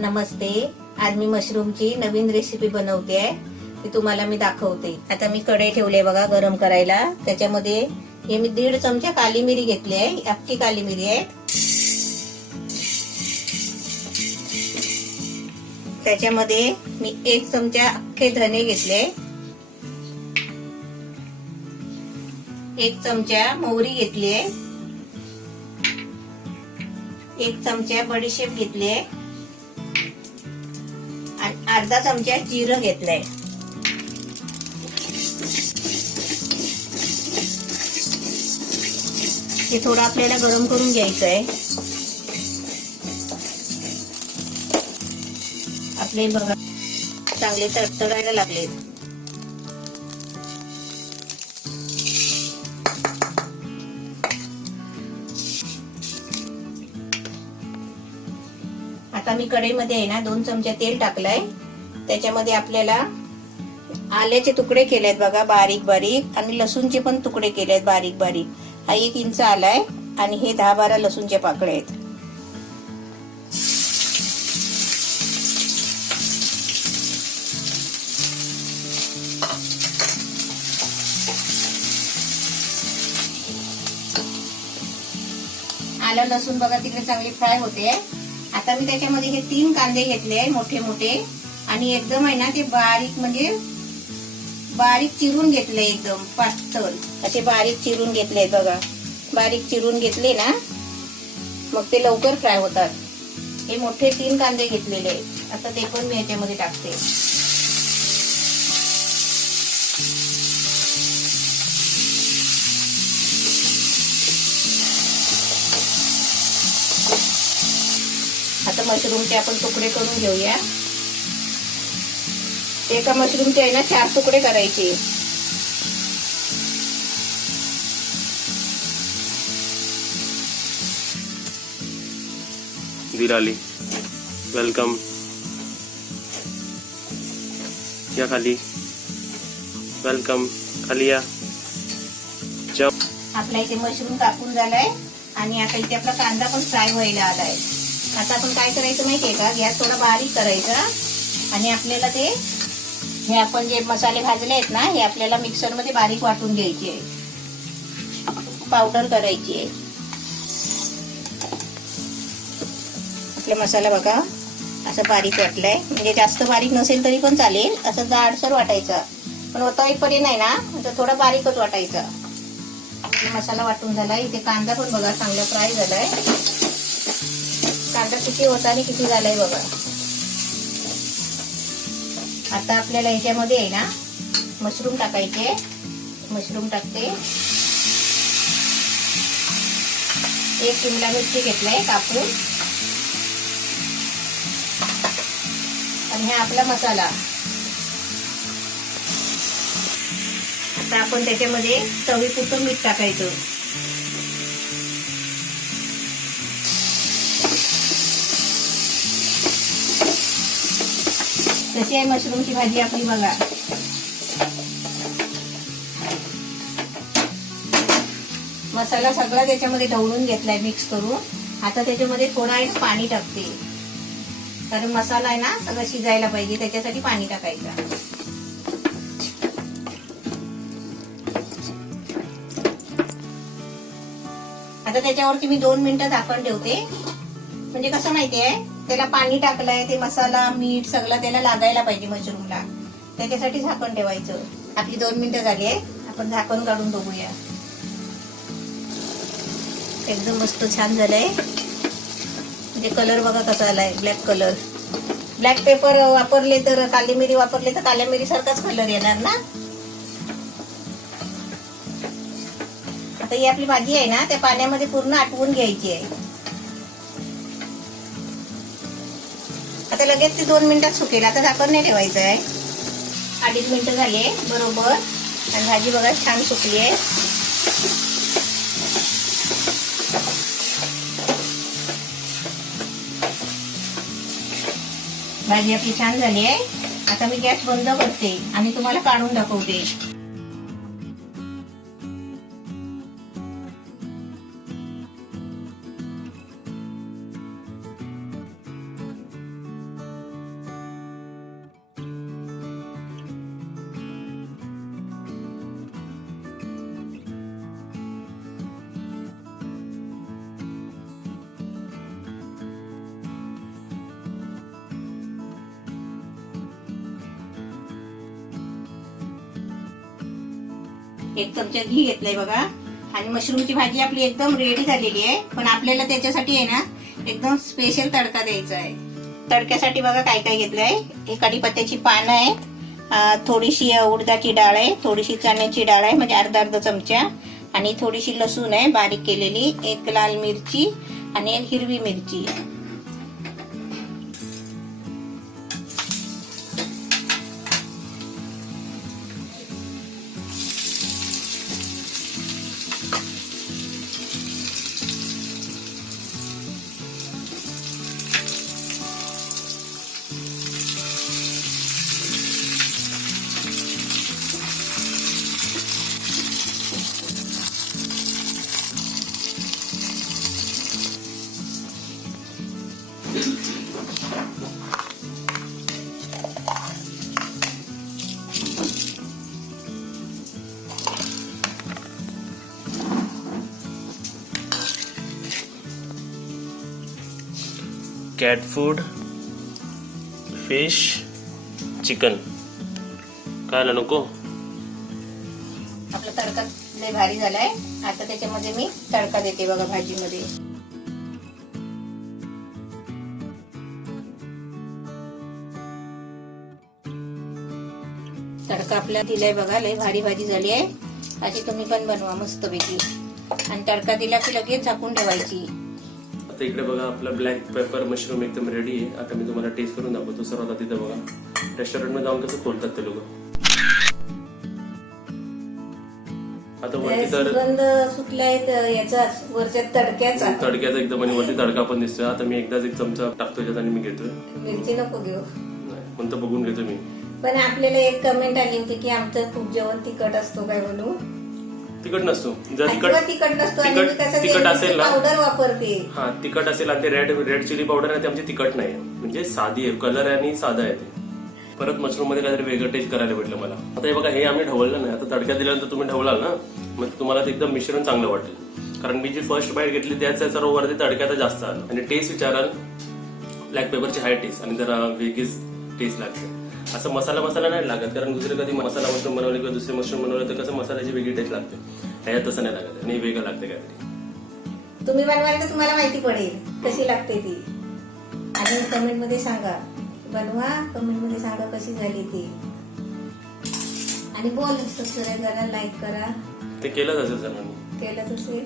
नमस्ते. आज मी मशरूमची नवीन रेसिपी बनवते आहे. ती तुम्हाला मी दाखवते. आता मी कढई ठेवले बघा गरम करायला. त्याच्यामध्ये हे मी 1.5 चमचा काली मिरी घेतली आहे. अख्खी काली मिरी आहे. त्याच्यामध्ये मी 1 चमचा अख्खे धने घेतले. 1 चमचा मोहरी घेतली आहे. 1 चमचा बडीशेप घेतली आहे आणि अर्धा चमचा जिरं घेतलंय. हे थोडं आपल्याला गरम करून घ्यायचं आहे. आपले बघा चांगले तडतडायला लागलेत. आता मी कढईमध्ये आहे ना 2 चमचा तेल टाकलंय. त्याच्यामध्ये आपल्याला आल्याचे तुकडे केलेत बघा बारीक बारीक आणि लसूणचे पण तुकडे केलेत बारीक बारीक. हा 1 इंच आलाय आणि हे 10-12 लसूणचे पाकळे आहेत. आलं लसूण बघा तिकडे चांगली फ्राय होते. आता मी त्याच्यामध्ये हे 3 कांदे घेतले मोठे मोठे आणि एकदम आहे ना ते बारीक म्हणजे बारीक चिरून घेतले. एकदम पातळ असे बारीक चिरून घेतले बघा. बारीक चिरून घेतले ना मग ते लवकर फ्राय होतात. हे मोठे 3 कांदे घेतलेले. आता ते पण मी याच्यामध्ये टाकते. आता मशरूमचे आपण तुकडे करून घेऊया. एका मशरूमचे आहे ना 4 तुकडे करायचे. विराली वेलकम या खाली. वेलकम खाली या. आपला इथे मशरूम कापून झालाय आणि आता इथे आपला कांदा पण फ्राय व्हायला आलाय. आता आपण काय करायचं माहितीये का, गॅस थोडा बारीक करायचा आणि आपल्याला ते हे आपण जे मसाले भाजले आहेत ना हे आपल्याला मिक्सर मध्ये बारीक वाटून घ्यायचे आहे. पावडर करायची आहे. आपला मसाला बघा असं बारीक वाटलाय. म्हणजे जास्त बारीक नसेल तरी पण चालेल. असं जाडसर वाटायचा पण होईपर्यंत नाही ना तर थोडा बारीकच वाटायचा. मसाला वाटून झालाय. इथे कांदा पण बघा चांगला फ्राय झालाय. कांदा किती होता आणि किती झालाय बघा. आता आपल्याला याच्यामध्ये आहे ना मशरूम टाकायचे. मशरूम टाकते. 1 शिमला मिरची घेतलाय कापून आणि हा आपला मसाला. आता आपण त्याच्यामध्ये चवीपुरतं मीठ टाकायचं. कशी आहे मशरूमची भाजी आपली बघा. मसाला सगळा त्याच्यामध्ये ढवळून घेतलाय मिक्स करून. आता त्याच्यामध्ये थोडा एक पाणी टाकते कारण मसाला आहे ना सगळं शिजायला पाहिजे. त्याच्यासाठी पाणी टाकायचं. आता त्याच्यावरती मी 2 मिनिटं झाकण ठेवते. म्हणजे कसं माहितीये त्याला पाणी टाकलंय ते मसाला मीठ सगळं त्याला लागायला पाहिजे मशरूमला. त्याच्यासाठी झाकण ठेवायचं. आपली 2 मिनिटं झाली आहे. आपण झाकण काढून बघूया. एकदम मस्त छान झालंय. म्हणजे कलर बघा कसा आलाय ब्लॅक कलर. ब्लॅक पेपर वापरले तर काली मिरी वापरले तर काळ्या मिरी सारखाच कलर येणार ना. आता ही आपली भाजी आहे ना त्या पाण्यामध्ये पूर्ण आटवून घ्यायची आहे. आता लगेच ती 2 मिनिटात सुकेल. आता झाकण नाही ठेवायचं आहे. 2.5 मिनिटं झाले बरोबर आणि भाजी बघा छान सुकली आहे. भाजी आपली छान झाली आहे. आता मी गॅस बंद करते आणि तुम्हाला काढून दाखवते. 1 चमचा घी घेतलंय बघा. आणि मशरूमची भाजी आपली एकदम रेडी झालेली आहे. पण आपल्याला त्याच्यासाठी आहे ना एकदम स्पेशल तडका द्यायचा आहे. तडक्यासाठी बघा काय काय घेतलंय. हे कढीपत्त्याची पानं आहे, थोडीशी उडदाची डाळ आहे, थोडीशी चण्याची डाळ आहे म्हणजे अर्धा चमचा, आणि थोडीशी लसूण आहे बारीक केलेली, 1 लाल मिरची आणि 1 हिरवी मिरची. Cat food, fish, chicken. काय नको. आपला तडका लय भारी झालाय. आता त्याच्यामध्ये मी तडका देते बघा भाजीमध्ये. तडका आपला दिलाय बघा. लय भारी भाजी झाली आहे. अशी तुम्ही पण बनवा मस्तपैकी. आणि तडका दिला की लगेच झाकून ठेवायची. आता इकडे बघा आपला ब्लॅक पेपर मशरूम एकदम रेडी आहे. आता मी तुम्हाला टेस्ट करून दाखवतो. सर्वात आधी तिथं बघा रेस्टॉरंट मध्ये जाऊन कसं खोलतात ते लोक. आता वरती तर सुगंध सुटलाय याचाच, वरच्या तडक्याचा एकदम, आणि वरती तडका पण दिसतोय. आता मी एकदाच 1 चमचा टाकतो त्यात आणि मी घेतोय. मिरची नको घेऊ, म्हणतो बघून घेतो मी. पण आपल्याला एक कमेंट आली होती की आमचं खूप जेवण तिखट असतो काय म्हणून. तिखट नसतो. जर तिखट नसतो. आणि मी कसं तिखट असेल ना, पावडर वापरते. हा तिखट असेल आणि ते रेड चिली पावडर आहे, ते आमची तिखट नाही म्हणजे साधी आहे. कलर आहे आणि साधा आहे ते. परत मशरूम मध्ये काहीतरी वेगळं टेस्ट करायला भेटलं मला. आता हे बघा, हे आम्ही ढवळलं नाही. आता तडक्यात दिल्यानंतर तुम्ही ढवलाल ना, मग तुम्हाला ते एकदम मिश्रण चांगलं वाटेल. कारण मी जी फर्स्ट बाईट घेतली त्याच सर्व वरती तडक्यात जास्त आलं. आणि टेस्ट विचाराल, ब्लॅक पेपरची हाय टेस्ट आणि जरा वेगळीच टेस्ट लागते. असं मसाला नाही लागत. कारण दुसरे कधी मसाला मशरूम बनवले किंवा दुसरे मशरूम बनवले तर कसं मसाल्याची वेगळी टेस्ट लागते. ह्याच्यात तसं नाही लागत आणि वेगळं लागते काहीतरी. तुम्ही बनवायला तर तुम्हाला माहिती पडेल कशी लागते ती. आणि कमेंट मध्ये सांगा, बनवा, कमेंट मध्ये सांगा कशी झाली ती. आणि सबस्क्राईब करा, लाईक करा. ते केलंच असेल सर्वांनी. केलं असेल.